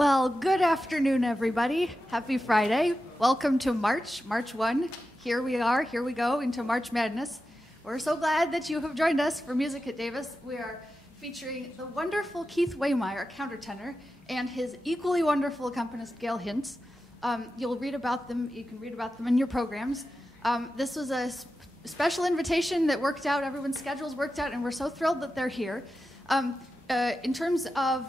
Well, good afternoon, everybody. Happy Friday. Welcome to March 1. Here we are, here we go into March Madness. We're so glad that you have joined us for Music at Davis. We are featuring the wonderful Keith Waymire, countertenor, and his equally wonderful accompanist, Gail Hintz. You can read about them in your programs. This was a special invitation that worked out, everyone's schedules worked out, and we're so thrilled that they're here. In terms of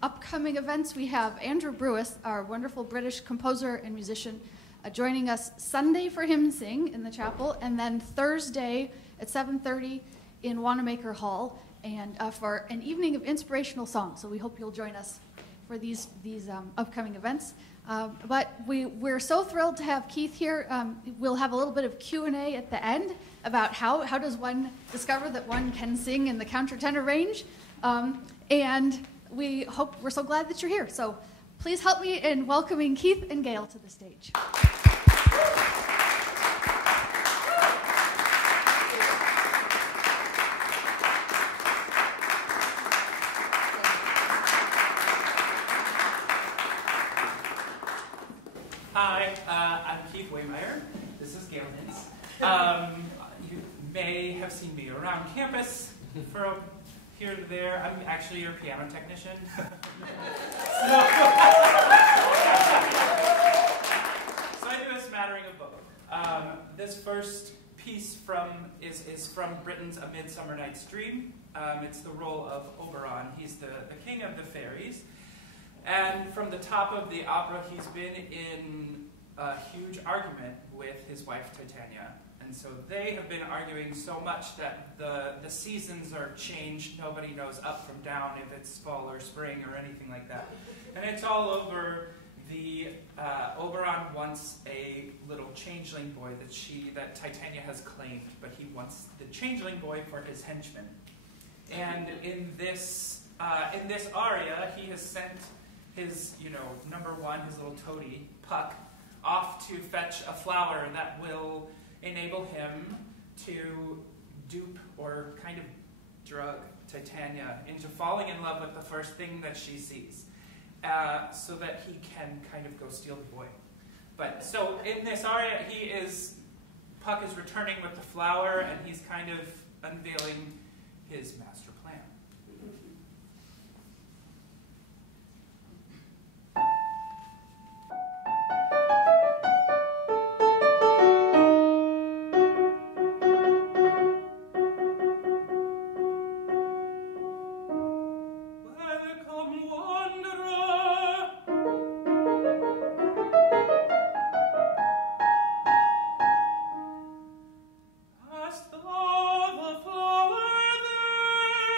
upcoming events, we have Andrew Brewis, our wonderful British composer and musician, joining us Sunday for Hymn Sing in the chapel, and then Thursday at 7:30 in Wanamaker Hall, and for an evening of inspirational songs. So we hope you'll join us for these upcoming events. But we're so thrilled to have Keith here. We'll have a little bit of Q&A at the end about how does one discover that one can sing in the countertenor range, and we're so glad that you're here. So please help me in welcoming Keith and Gail to the stage. Hi, I'm Keith Waymire. This is Gail Hintz. You may have seen me around campus for here to there. I'm actually your piano technician. So I do a smattering of both. This first piece is from Britten's A Midsummer Night's Dream. It's the role of Oberon. He's the king of the fairies. And from the top of the opera, he's been in a huge argument with his wife, Titania. And so they have been arguing so much that the seasons are changed. Nobody knows up from down, if it's fall or spring or anything like that. And it's all over the, Oberon wants a little changeling boy that Titania has claimed, but he wants the changeling boy for his henchman. And in this aria, he has sent his, number one, his little toady, Puck, off to fetch a flower that will enable him to dupe or kind of drug Titania into falling in love with the first thing that she sees, so that he can kind of go steal the boy. But so in this aria, Puck is returning with the flower, and he's kind of unveiling his master plan. Hast thou the flower there?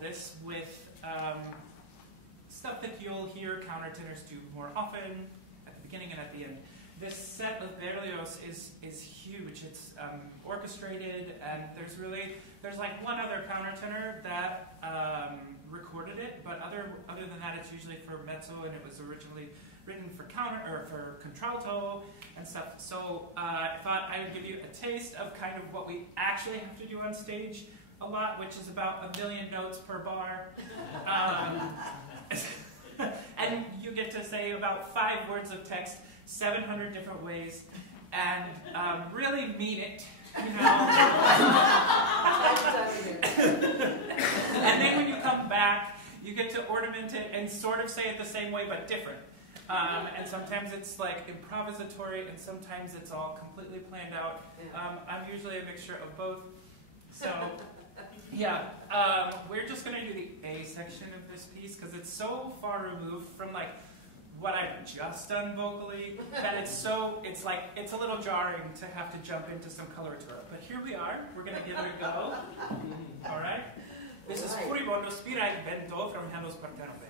This with stuff that you'll hear countertenors do more often at the beginning and at the end. This set of Berlioz is huge. It's orchestrated, and there's like one other countertenor that recorded it, but other than that, it's usually for mezzo, and it was originally written for for contralto and stuff. So I thought I would give you a taste of kind of what we actually have to do on stage a lot, which is about 1 million notes per bar. And you get to say about 5 words of text 700 different ways, and really mean it, you know. And then when you come back, you get to ornament it and sort of say it the same way but different. And sometimes it's like improvisatory, and sometimes it's all completely planned out. I'm usually a mixture of both. So yeah, we're just going to do the A section of this piece because it's so far removed from like what I've just done vocally that it's a little jarring to have to jump into some coloratura. But here we are. We're going to give it a go. All right. This is Furibondo Spira il Vento from Handel's Partenope.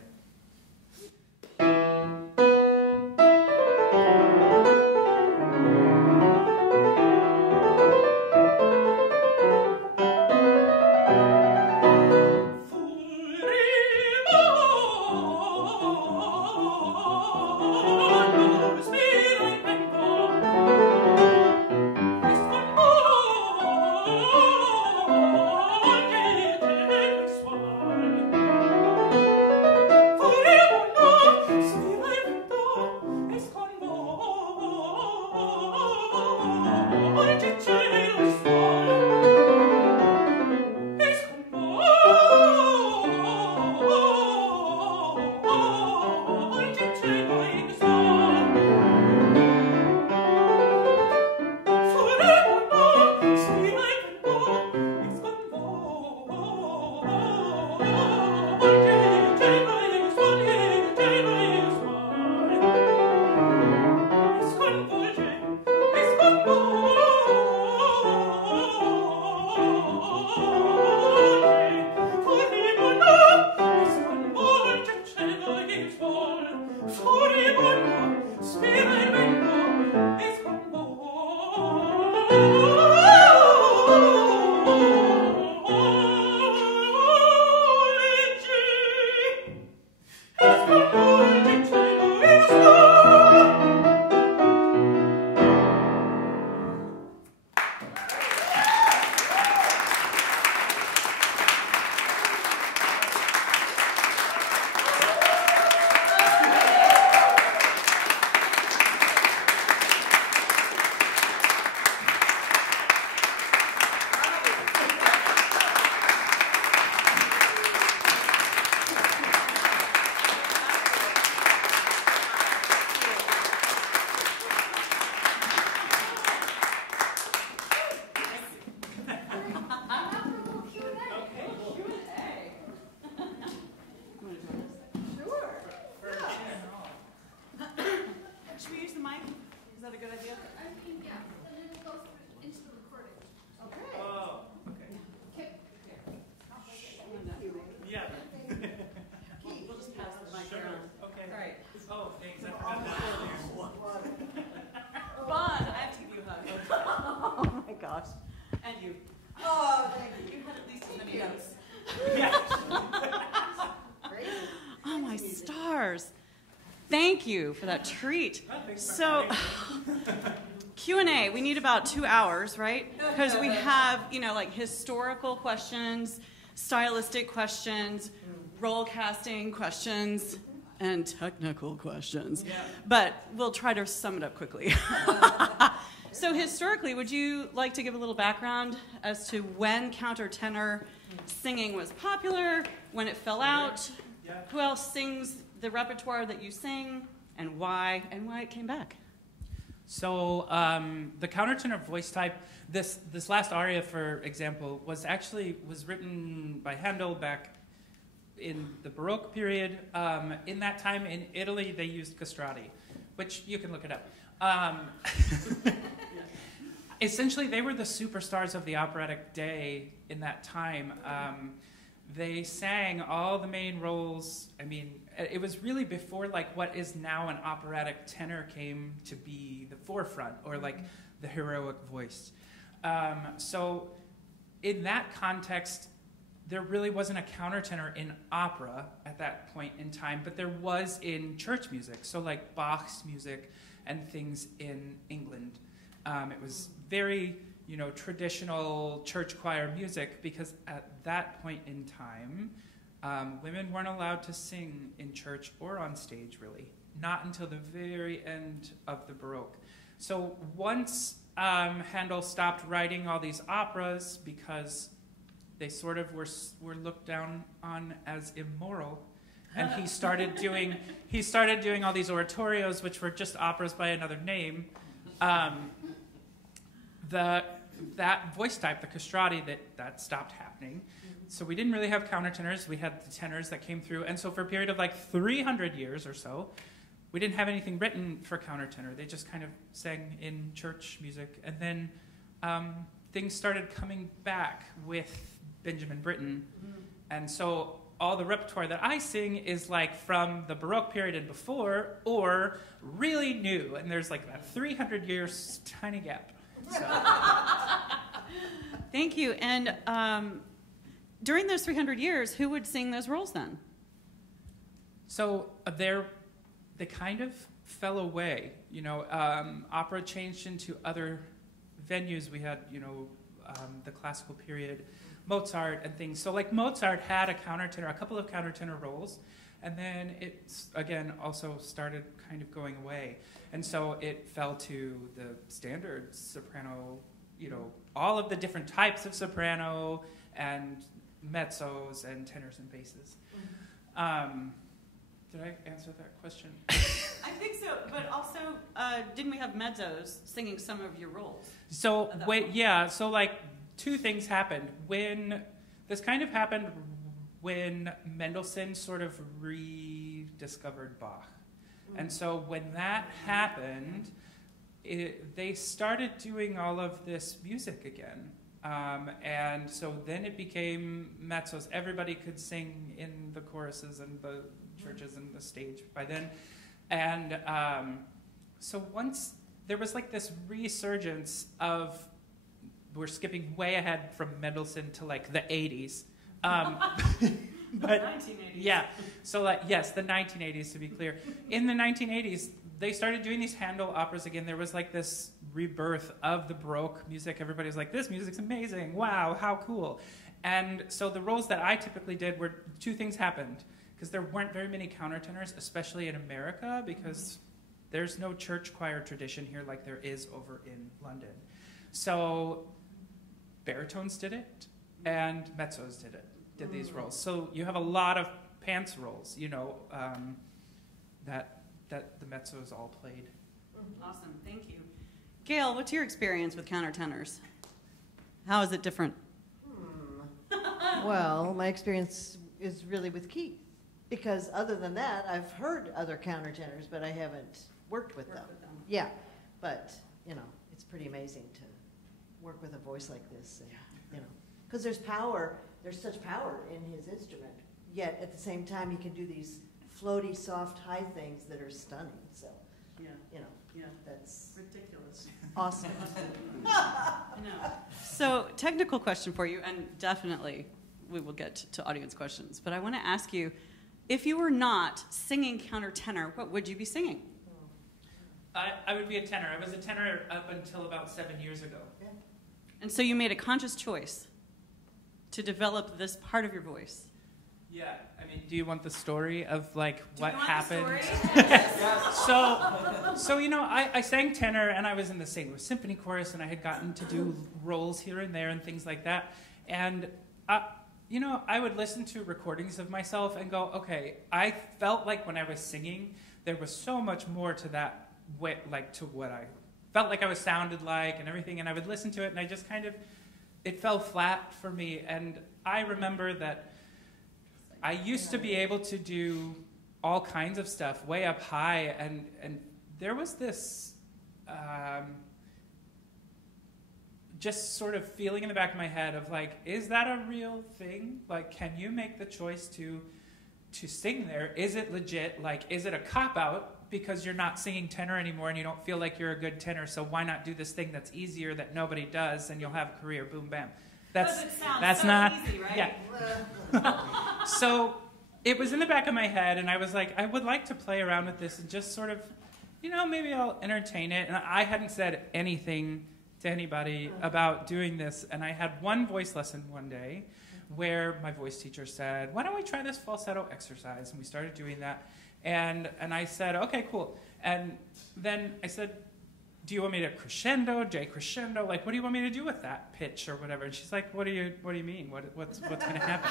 Thank you for that treat. So, Q&A, we need about 2 hours, right? Because we have, like historical questions, stylistic questions, role casting questions and technical questions. Yeah. But we'll try to sum it up quickly. So historically, would you like to give a little background as to when countertenor singing was popular, when it fell out? Yeah. Who else sings the repertoire that you sing, and why it came back? So the countertenor voice type, this last aria, for example, was written by Handel back in the Baroque period. In that time in Italy, they used castrati, which you can look it up. Essentially, they were the superstars of the operatic day in that time. They sang all the main roles. I mean, it was really before like what is now an operatic tenor came to be the forefront, or like the heroic voice. So in that context, there really wasn't a countertenor in opera at that point in time, but there was in church music. So like Bach's music and things in England. It was very, traditional church choir music, because at that point in time, women weren't allowed to sing in church or on stage, really. Not until the very end of the Baroque. So once Handel stopped writing all these operas because they sort of were looked down on as immoral, and he started doing all these oratorios, which were just operas by another name. That voice type, the castrati, that stopped happening. So we didn't really have countertenors. We had the tenors that came through. And so for a period of like 300 years or so, we didn't have anything written for countertenor. They just kind of sang in church music. And then things started coming back with Benjamin Britten. And so all the repertoire that I sing is like from the Baroque period and before, or really new. And there's like that 300 years tiny gap. So. Thank you. And during those 300 years, who would sing those roles then? So they kind of fell away. Opera changed into other venues. We had, the classical period, Mozart and things. So like Mozart had a couple of countertenor roles, and then it, again, also started kind of going away. And so it fell to the standard soprano, all of the different types of soprano and mezzos and tenors and basses. Did I answer that question? I think so, but also, didn't we have mezzos singing some of your roles? So, so like two things happened. This kind of happened when Mendelssohn sort of rediscovered Bach. And so when that happened, they started doing all of this music again. And so then it became mezzos. Everybody could sing in the choruses and the churches and the stage by then. And so once there was like this resurgence of, we're skipping way ahead from Mendelssohn to like the 80s. But 1980s. Yeah, so like, yes, the 1980s, to be clear. In the 1980s, they started doing these Handel operas again. There was like this rebirth of the Baroque music. Everybody's like, this music's amazing. Wow, how cool. And so the roles that I typically did were, two things happened. Because there weren't very many countertenors, especially in America, because there's no church choir tradition here like there is over in London. So baritones did it, and mezzos did these roles. So you have a lot of pants roles, that the mezzos all played. Awesome, thank you. Gail, what's your experience with countertenors? How is it different? Well, my experience is really with Keith, because other than that, I've heard other countertenors, but I haven't worked with them. Yeah, but it's pretty amazing to work with a voice like this, and, because there's power. There's such power in his instrument, yet at the same time he can do these floaty, soft, high things that are stunning. So, that's ridiculous. Awesome. I know. So, technical question for you, and definitely we will get to audience questions. But I want to ask you, if you were not singing countertenor, what would you be singing? I would be a tenor. I was a tenor up until about 7 years ago. Yeah. And so you made a conscious choice to develop this part of your voice. Yeah, I mean, do you want the story of like what want the happened? story? So you know, I sang tenor, and I was in the St. Louis Symphony Chorus, and I had gotten to do roles here and there and things like that. And you know, I would listen to recordings of myself and go, okay, I felt like when I was singing, there was so much more to that, like to what I felt like I was sounded like and everything. And I would listen to it, and I just kind of, it fell flat for me. And I remember that I used to be able to do all kinds of stuff way up high, and there was this just sort of feeling in the back of my head of like, is that a real thing? Like, can you make the choice to sing there? Is it legit? Like, is it a cop-out because you're not singing tenor anymore and you don't feel like you're a good tenor, so why not do this thing that's easier that nobody does and you'll have a career, boom, bam. That's so not easy, right? Yeah. So it was in the back of my head, and I was like, I would like to play around with this and just sort of, you know, maybe I'll entertain it. And I hadn't said anything to anybody about doing this, and I had one voice lesson one day where my voice teacher said, why don't we try this falsetto exercise? And we started doing that, and I said, okay, cool. And then I said, do you want me to crescendo, decrescendo? Like, what do you want me to do with that pitch or whatever? And she's like, what do you mean? What's going to happen?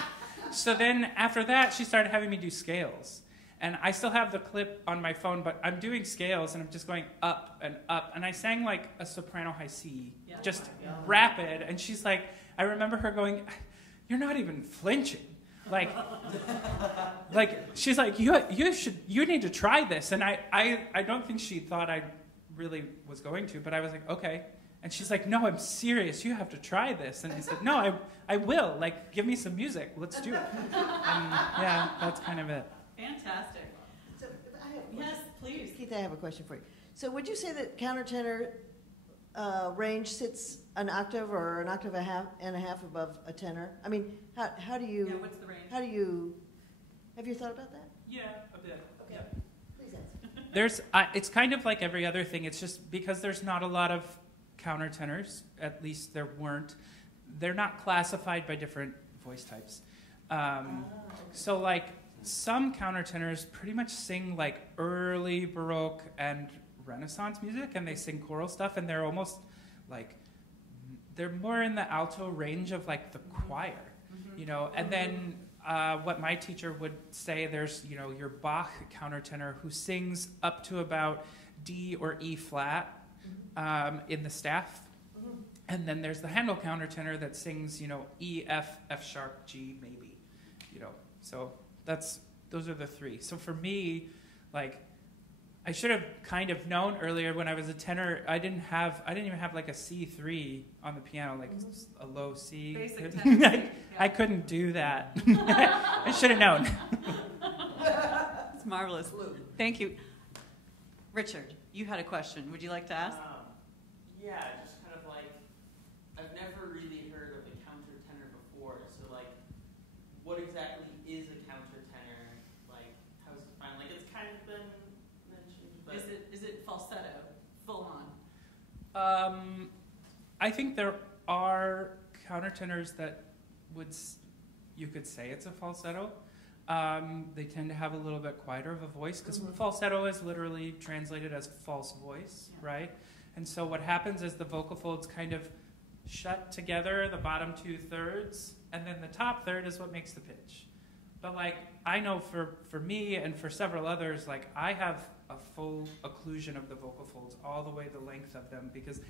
So then after that, she started having me do scales. And I still have the clip on my phone, but I'm doing scales, and I'm just going up and up. And I sang like a soprano high C, just rapid. And she's like, I remember her going, you're not even flinching. Like she's like, you need to try this. And I don't think she thought I really was going to, but I was like, okay. And she's like, no, I'm serious. You have to try this. And I said, no, I will. Like, give me some music. Let's do it. And yeah, that's kind of it. Fantastic. So, I have Yes, please. Keith, I have a question for you. So would you say that countertenor range sits an octave or an octave and a half above a tenor? I mean, how do you... Yeah, what's the range? How do you... Have you thought about that? Yeah, a bit. Okay. Yeah. Please answer. There's, it's kind of like every other thing. It's just because there's not a lot of countertenors, at least there weren't, they're not classified by different voice types. So like some countertenors pretty much sing like early Baroque and Renaissance music, and they sing choral stuff, and they're almost like, they're more in the alto range of like the choir, you know, and then what my teacher would say, there's, you know, your Bach countertenor who sings up to about D or E flat in the staff. And then there's the Handel countertenor that sings, you know, E, F, F sharp, G, maybe, you know. So those are the three. So for me, like, I should have kind of known earlier when I was a tenor. I didn't even have like a C3 on the piano, like a low C. Basic tenor C. I couldn't do that. I should have known. It's marvelous. Thank you. Richard, you had a question. Would you like to ask? Yeah, just kind of like, I've never really heard of a countertenor before. So like, what exactly is a countertenor? Like, how's it defined? Like, it's kind of been mentioned, but Is it falsetto, full on? I think there are countertenors that you could say it's a falsetto. They tend to have a little bit quieter of a voice, because falsetto is literally translated as false voice, right? And so what happens is the vocal folds kind of shut together, the bottom 2/3, and then the top third is what makes the pitch. But like, I know for me and for several others, like I have a full occlusion of the vocal folds all the way the length of them, because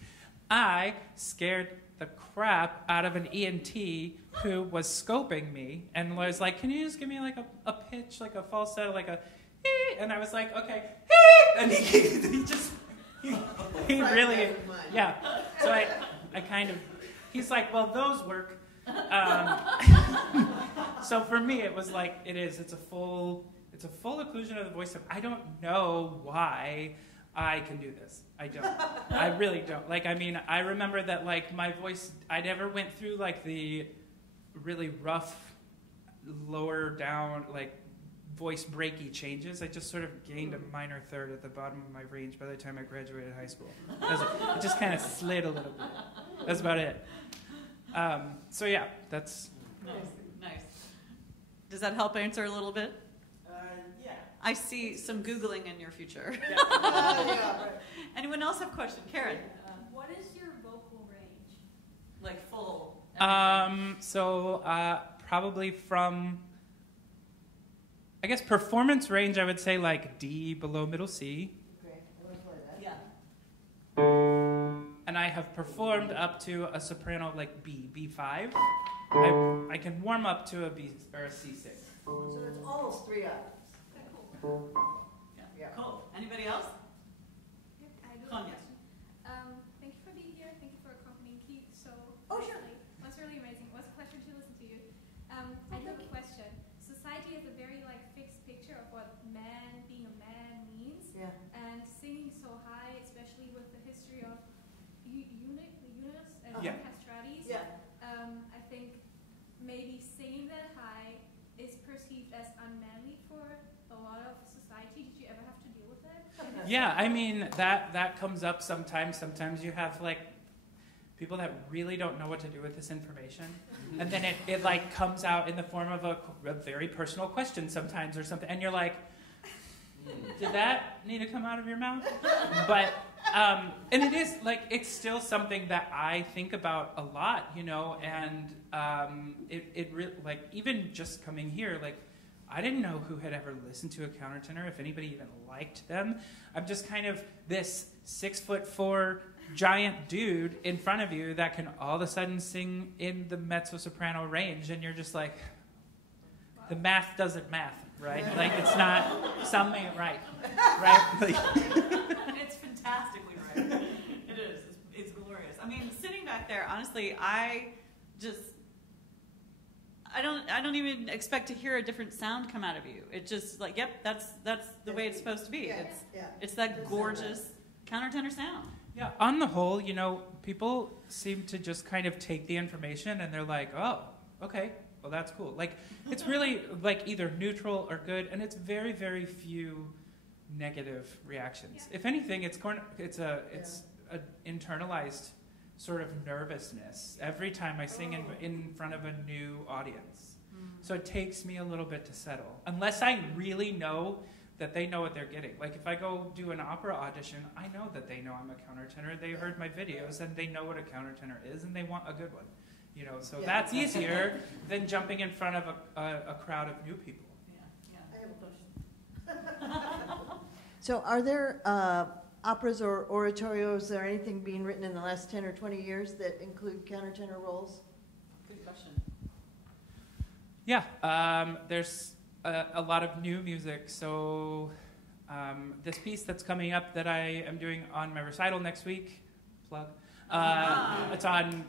I scared the crap out of an ENT who was scoping me and was like, can you just give me like a pitch, like a falsetto, like a ee? And I was like, okay, ee! And he really, yeah. So I kind of, he's like, well, those work. So for me, it was like, it's a full occlusion of the voice. I don't know why I can do this. I don't. I really don't. Like, I mean, I remember that, like, my voice, I never went through, like, the really rough, lower down, like, voice breaky changes. I just sort of gained a minor third at the bottom of my range by the time I graduated high school. It just kind of slid a little bit. That's about it. So, yeah, that's... Nice. Does that help answer a little bit? Yeah. I see some Googling in your future. Yeah. Yeah, right. Anyone else have a question? Karen? What is your vocal range? Like full? everything. Probably from, I guess, performance range, I would say like D below middle C. Okay, I want to play that. Yeah. And I have performed up to a soprano like B5. I can warm up to a B or a C6. So it's almost 3 octaves. Okay, cool. Yeah. Cool. Anybody else? Yep, I do have a Sonia. question. Thank you for being here. Thank you for accompanying Keith so Oh, sure. nicely. That's really amazing. It was a pleasure to listen to you. I do have a question. Society has a very fixed picture of what being a man means, Yeah. and singing so high, especially with the history of eunuchs and Yeah. castratis. Yeah. I think maybe singing that high is perceived as unmanly for a lot of society. Did you ever have to deal with that? Yeah, I mean, that comes up sometimes. Sometimes you have like people that really don't know what to do with this information. And then it like comes out in the form of a very personal question sometimes or something. And you're like, did that need to come out of your mouth? But, and it is like, it's still something that I think about a lot, you know, and it really, like, even just coming here, like, I didn't know who had ever listened to a countertenor, if anybody even liked them. I'm just kind of this 6'4" giant dude in front of you that can all of a sudden sing in the mezzo-soprano range, and you're just like, the math doesn't math, right? Like, it's not, some ain't right, right? Like, It's fantastically right. It is. It's glorious. I mean, sitting back there, honestly, I don't even expect to hear a different sound come out of you. It just like, yep, that's the way it's supposed to be. Yeah, It's yeah. it's that gorgeous countertenor sound. yeah, on the whole, you know, people seem to just kind of take the information and they're like, oh, okay, well, that's cool. Like, it's really like either neutral or good, and it's very, very few negative reactions. Yeah. If anything, it's a internalized sort of nervousness every time I sing in front of a new audience. So it takes me a little bit to settle, unless I really know that they know what they're getting. Like if I go do an opera audition, I know that they know I'm a countertenor. They heard my videos and they know what a countertenor is and they want a good one. You know, so Yeah. that's easier than jumping in front of a crowd of new people. Yeah, I have a question. So are there operas or oratorios or anything being written in the last 10 or 20 years that include countertenor roles? good question. Yeah, there's a lot of new music. So this piece that's coming up that I am doing on my recital next week, plug, it's on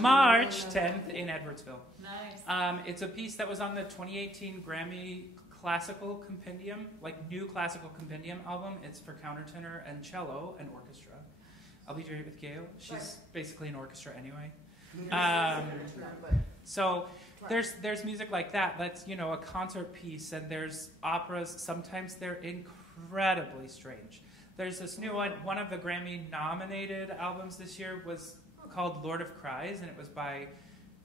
March 10th in Edwardsville. Nice. It's a piece that was on the 2018 Grammy Classical Compendium, like new Classical Compendium album. It's for countertenor and cello and orchestra. I'll be doing it with Gail. She's basically an orchestra anyway. So there's music like that. That's, you know, a concert piece, and there's operas. Sometimes they're incredibly strange. There's this new one of the Grammy-nominated albums this year was called Lord of Cries, and it was by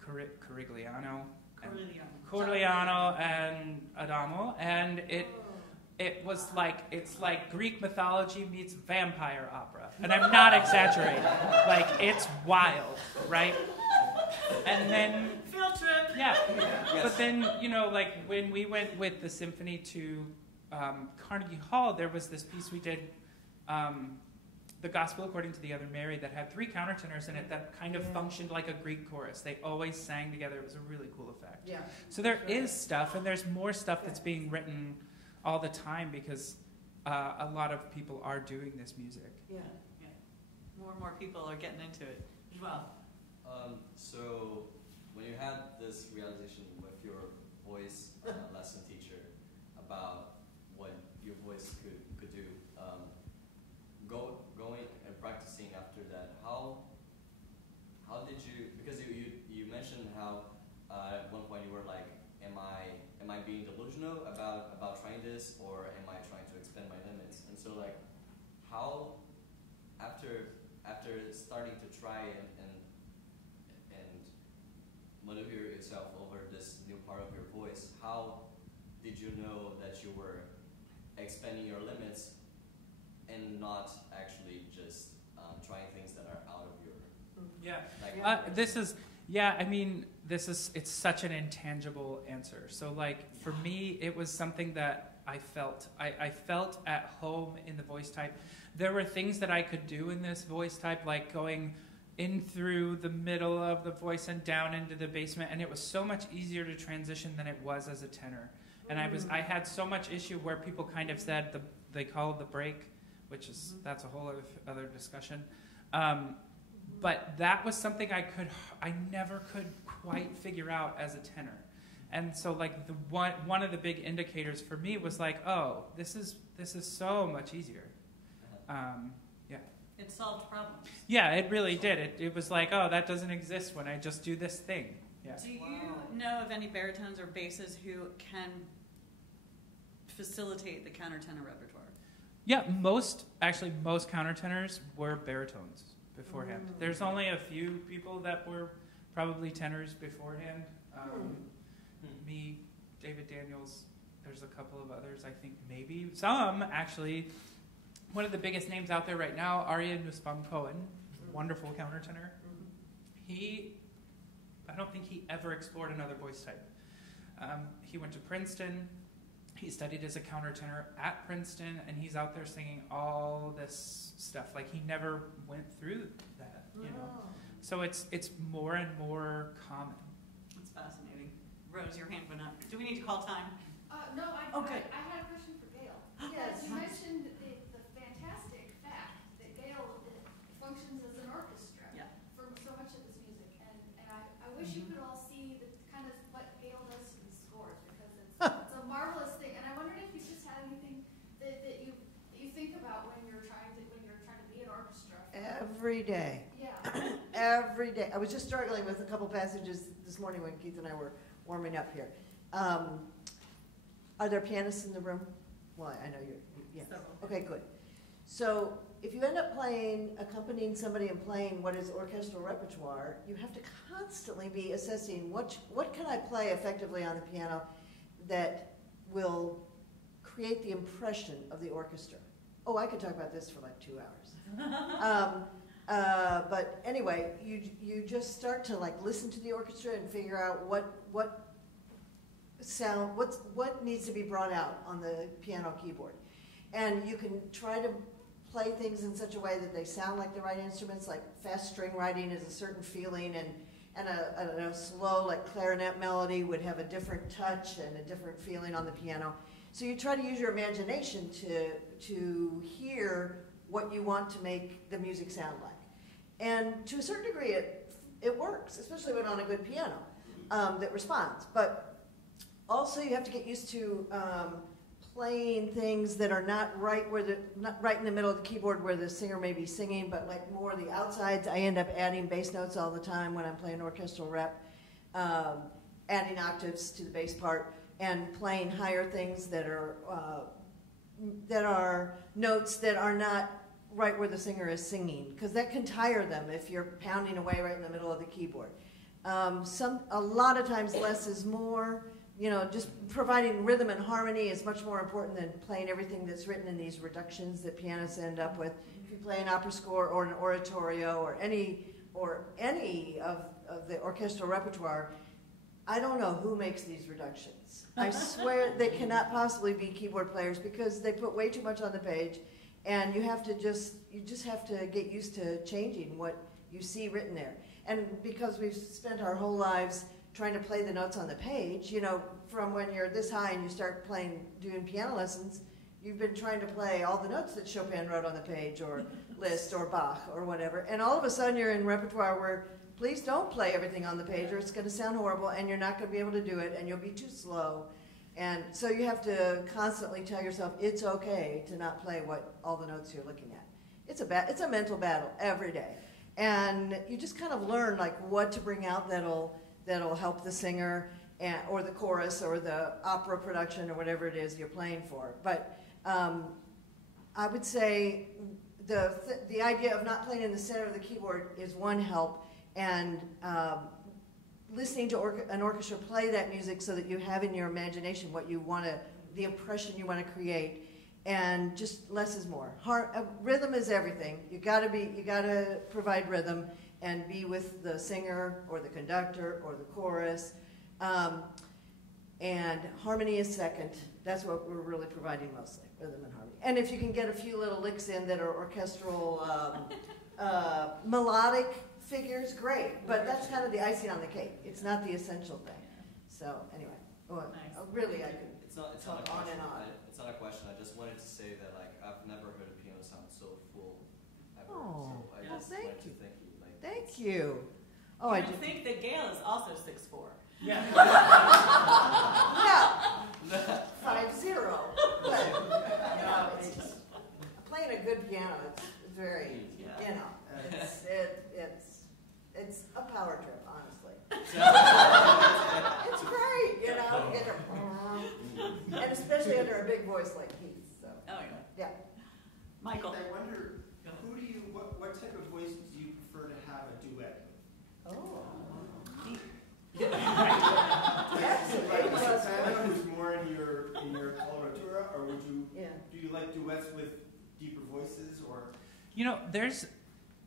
Corigliano and Adamo, and it was like, it's like Greek mythology meets vampire opera, and I'm not exaggerating. Like, it's wild, right? And then Field trip. yeah, but then, you know, like when we went with the symphony to Carnegie Hall, there was this piece we did, The Gospel According to the Other Mary, that had 3 countertenors in it that kind of functioned like a Greek chorus. They always sang together. It was a really cool effect. Yeah. So there is stuff, and there's more stuff that's being written all the time because a lot of people are doing this music. Yeah. More and more people are getting into it. Well, So when you had this realization with your voice lesson teacher about what your voice could do, going and practicing after that, how did you, because you mentioned how at one point you were like, am I being delusional about trying this, or am I trying to expand my limits? And so like, how after starting to try and maneuver yourself over this did you know that you were expanding your limits and not actually just trying things that are out of your it's such an intangible answer. So like for me, it was something that I felt. I felt at home in the voice type. There were things that I could do in this voice type, like going in through the middle of the voice and down into the basement, and it was so much easier to transition than it was as a tenor. And I had so much issue where people kind of said they call it the break, which is that's a whole other discussion. But that was something I never could quite figure out as a tenor. And so like one of the big indicators for me was like, oh, this is so much easier. It solved problems. Yeah, it really did. It was like, oh, that doesn't exist when I just do this thing. Yeah. Do you know of any baritones or basses who can facilitate the countertenor repertoire? Yeah, most countertenors were baritones beforehand. There's only a few people that were probably tenors beforehand. Me, David Daniels, there's a couple of others, I think maybe. Some, actually. One of the biggest names out there right now, Arya Nussbaum Cohen, wonderful countertenor. I don't think he ever explored another voice type. He went to Princeton. He studied as a countertenor at Princeton, and he's out there singing all this stuff. Like he never went through that, you know. So it's more and more common. That's fascinating. Rose, your hand went up. Do we need to call time? No, I had a question for Gail. Yes. You mentioned the fantastic fact that Gail functions as an orchestra for so much of this music, and I wish you could all see the kind of what Gail does to the scores, because it's a marvelous thing. And I wondered if you just had anything that you think about when you're trying to be an orchestra. Every day. Yeah. Every day. I was just struggling with a couple passages this morning when Keith and I were warming up here. Are there pianists in the room? Well, I know you're, yes. Okay, good. So if you end up accompanying somebody and playing what is orchestral repertoire, you have to constantly be assessing what can I play effectively on the piano that will create the impression of the orchestra. Oh, I could talk about this for like 2 hours. But anyway, you just start to like listen to the orchestra and figure out what sound, what needs to be brought out on the piano keyboard. And you can try to play things in such a way that they sound like the right instruments, like fast string writing is a certain feeling, and a slow like clarinet melody would have a different touch and a different feeling on the piano. So you try to use your imagination to hear what you want to make the music sound like. And to a certain degree it works, especially when on a good piano that responds. But also, you have to get used to playing things that are not right in the middle of the keyboard where the singer may be singing, but like more the outsides. I end up adding bass notes all the time when I'm playing orchestral rep, adding octaves to the bass part, and playing higher things that are notes that are not right where the singer is singing, because that can tire them if you're pounding away right in the middle of the keyboard. A lot of times less is more. You know, just providing rhythm and harmony is much more important than playing everything that's written in these reductions that pianists end up with. If you play an opera score or an oratorio or any of the orchestral repertoire, I don't know who makes these reductions. I swear they cannot possibly be keyboard players because they put way too much on the page, and you just have to get used to changing what you see written there. And because we've spent our whole lives trying to play the notes on the page, you know, from when you're this high and you start doing piano lessons, you've been trying to play all the notes that Chopin wrote on the page, or Liszt, or Bach, or whatever. And all of a sudden you're in repertoire where, please don't play everything on the page or it's going to sound horrible and you're not going to be able to do it and you'll be too slow. And so you have to constantly tell yourself it's okay to not play all the notes you're looking at. It's a mental battle every day. And you just kind of learn like what to bring out that'll help the singer or the chorus or the opera production or whatever it is you're playing for. But I would say the idea of not playing in the center of the keyboard is one help, and listening to an orchestra play that music so that you have in your imagination what you want to, the impression you want to create, and just less is more. Rhythm is everything. You gotta provide rhythm and be with the singer or the conductor or the chorus, and harmony is second. That's what we're really providing mostly, rhythm and harmony. And if you can get a few little licks in that are orchestral, melodic figures, great. But that's kind of the icing on the cake. It's not the essential thing. So anyway, really, I could It's not talk a on question. and on. It's not a question. I just wanted to say that like I've never heard a piano sound so full ever. Oh, so I well, just thank wanted you. to thank you. Like, Thank you. Oh, I I just, think that Gail is also 6'4". Yeah. no, 5-0. But you know, it's playing a good piano. It's very, you know, it's a power trip, honestly. It's great, you know, you get a, and especially under a big voice like Keith's. So Oh, yeah. yeah. Michael. I wonder, what type of voice do you prefer to have a duet with? Oh. That's like a That's soprano who's more in your coloratura, or Yeah. do you like duets with deeper voices, or? You know, there's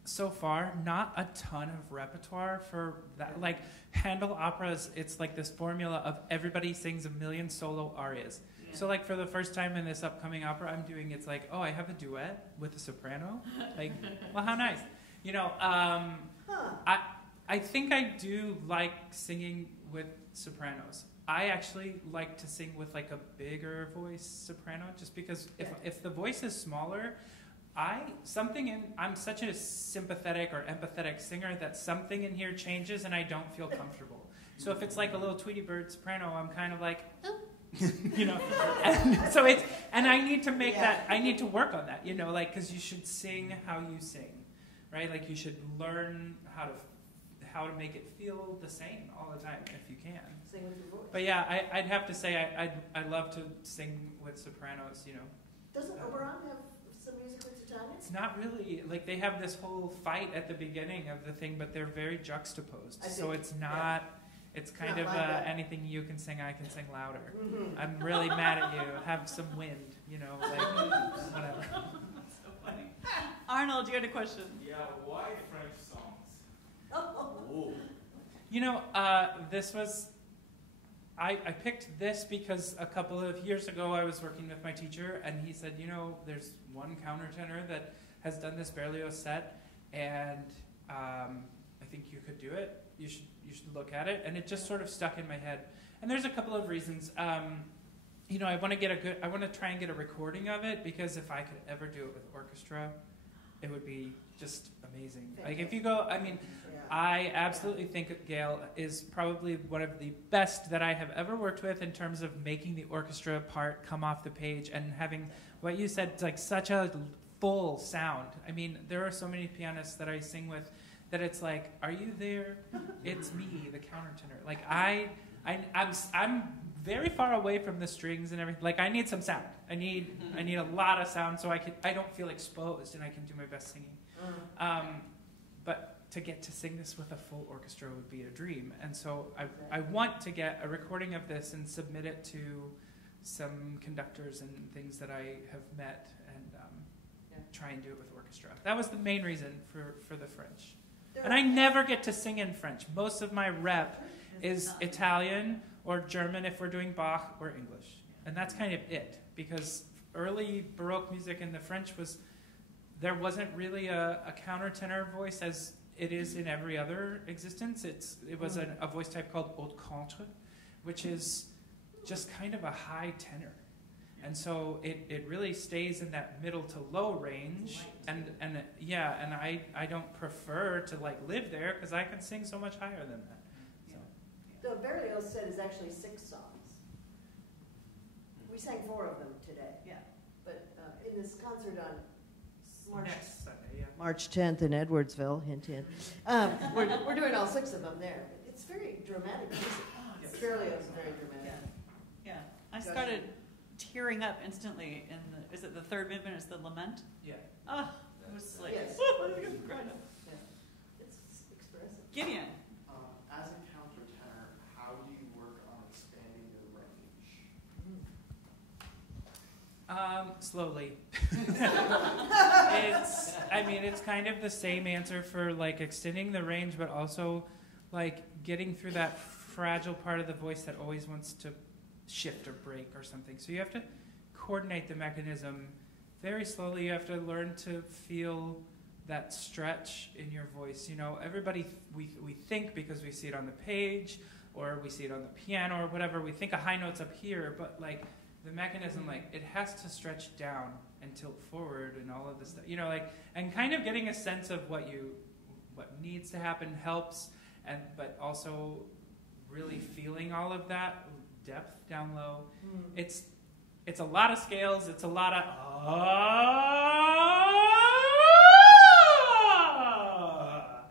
so far not a ton of repertoire for that. Like Handel operas, it's like this formula of everybody sings a million solo arias. Yeah. So like for the first time in this upcoming opera I'm doing, it's like, oh, I have a duet with a soprano. Like, well, how nice. You know, I think I do like singing with sopranos. I actually like to sing with like a bigger voice soprano, just because if the voice is smaller, I'm such a sympathetic or empathetic singer that something in here changes and I don't feel comfortable. So if it's like a little Tweety Bird soprano, I'm kind of like, oh. You know, and I need to make that. I need to work on that. You know, like because you should sing how you sing, right? Like you should learn how to make it feel the same all the time if you can. Sing with your voice. But yeah, I'd have to say I love to sing with sopranos. You know, Doesn't Oberon have some music with Titania? it's not really like they have this whole fight at the beginning of the thing, but they're very juxtaposed. I So think, it's not. It's kind Not of like that. anything you can sing, I can sing louder. Mm-hmm. I'm really mad at you. Have some wind, you know, like whatever. So funny. Arnold, you had a question. Yeah, why French songs? Oh. You know, this was. I picked this because a couple of years ago I was working with my teacher, and he said, you know, there's one countertenor that has done this Berlioz set, and I think you could do it. You should look at it, and it just sort of stuck in my head. And there's a couple of reasons. You know, I want to try and get a recording of it, because if I could ever do it with orchestra, it would be just amazing. Like if you go, I mean, I absolutely think Gail is probably one of the best that I have ever worked with in terms of making the orchestra part come off the page and having what you said, like such a full sound. I mean, there are so many pianists that I sing with that it's like, are you there? It's me, the countertenor. Like I'm very far away from the strings and everything. Like I need some sound. I need a lot of sound so I don't feel exposed and I can do my best singing. But to get to sing this with a full orchestra would be a dream. And so I want to get a recording of this and submit it to some conductors and things that I have met and try and do it with orchestra. That was the main reason for the French. And I never get to sing in French. Most of my rep is Italian or German if we're doing Bach or English. And that's kind of it, because early Baroque music in the French there wasn't really a countertenor voice as it is in every other existence. It was a voice type called haute contre, which is just kind of a high tenor. And so it really stays in that middle to low range, and I don't prefer to like live there because I can sing so much higher than that. So. The Berlioz set is actually 6 songs. We sang 4 of them today. Yeah. But in this concert on Next Sunday, yeah. March 10th in Edwardsville, hint, hint. We're doing all 6 of them there. It's very dramatic music. Berlioz is very dramatic. Yeah. I started tearing up instantly in is it the third movement? It's the lament? Yeah. Oh, it was like, Yes. I was gonna cry now. It's expressive. Gideon. As a countertenor, Slowly. It's kind of the same answer for like extending the range, but also like getting through that fragile part of the voice that always wants to shift or break or something. So you have to coordinate the mechanism very slowly. You have to learn to feel that stretch in your voice. You know, everybody, we think because we see it on the page or we see it on the piano or whatever, we think a high note's up here, but like the mechanism, like it has to stretch down and tilt forward and all of this stuff. You know, like, and kind of getting a sense of what needs to happen helps, but also really feeling all of that depth down low. It's a lot of scales. It's a lot of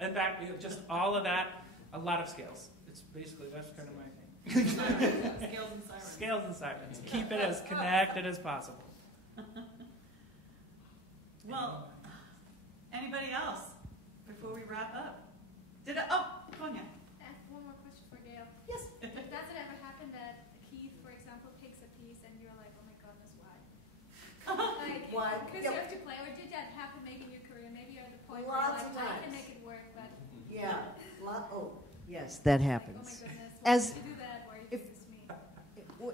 in fact, just all of that. A lot of scales. It's basically that's kind of my thing. Scales and sirens. Scales and sirens. Keep it as connected as possible. Well, anybody else before we wrap up? Konya. I have one more question for Gail. Yes. Does it ever happen that Keith, for example, picks a piece and you're like, oh my goodness, why? Like, Why? because you have to play, or did that happen maybe in your career? Maybe you're at the point where Lots you're of like, I times. can make it work, but Yeah. Yes, that oh my happens. goodness, why As did you do that? Why if- did this me?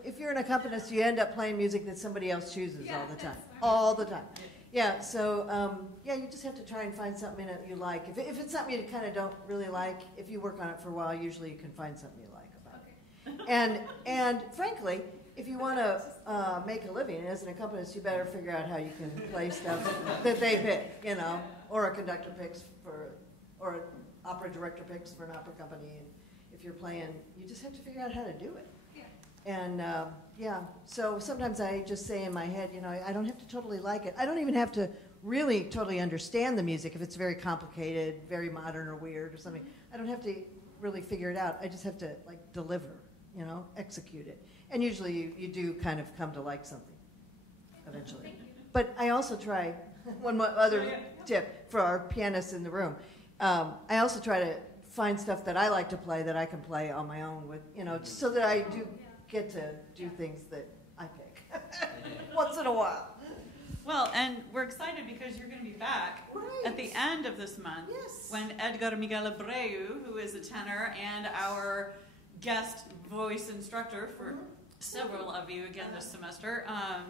If you're an accompanist, you end up playing music that somebody else chooses Yeah, all the time. that's fine. All the time. Yeah, so, you just have to try and find something in it you like. If it's something you kind of don't really like, if you work on it for a while, usually you can find something you like about it. And frankly, if you want to make a living as an accompanist, you better figure out how you can play stuff that they pick, you know, or a conductor picks or an opera director picks for an opera company. And if you're playing, you just have to figure out how to do it. And so sometimes I just say in my head, you know, I don't have to totally like it. I don't even have to really totally understand the music if it's very complicated, very modern or weird or something. I don't have to really figure it out. I just have to like deliver, you know, execute it. And usually you do kind of come to like something eventually. But I also try, one other tip for our pianists in the room, I also try to find stuff that I like to play that I can play on my own with, you know, so that I do get to do things that I pick once in a while. Well, and we're excited because you're going to be back at the end of this month when Edgar Miguel Abreu, who is a tenor and our guest voice instructor for several of you again this semester,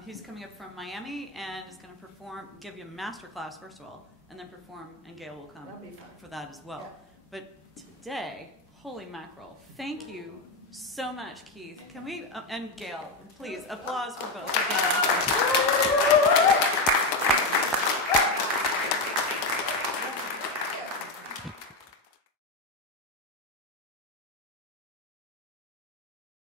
he's coming up from Miami and is going to perform, give you a master class first of all, and then perform, and Gail will come for that as well. But today, holy mackerel, thank you so much, Keith. Can we, and Gail, please, applause for both of them.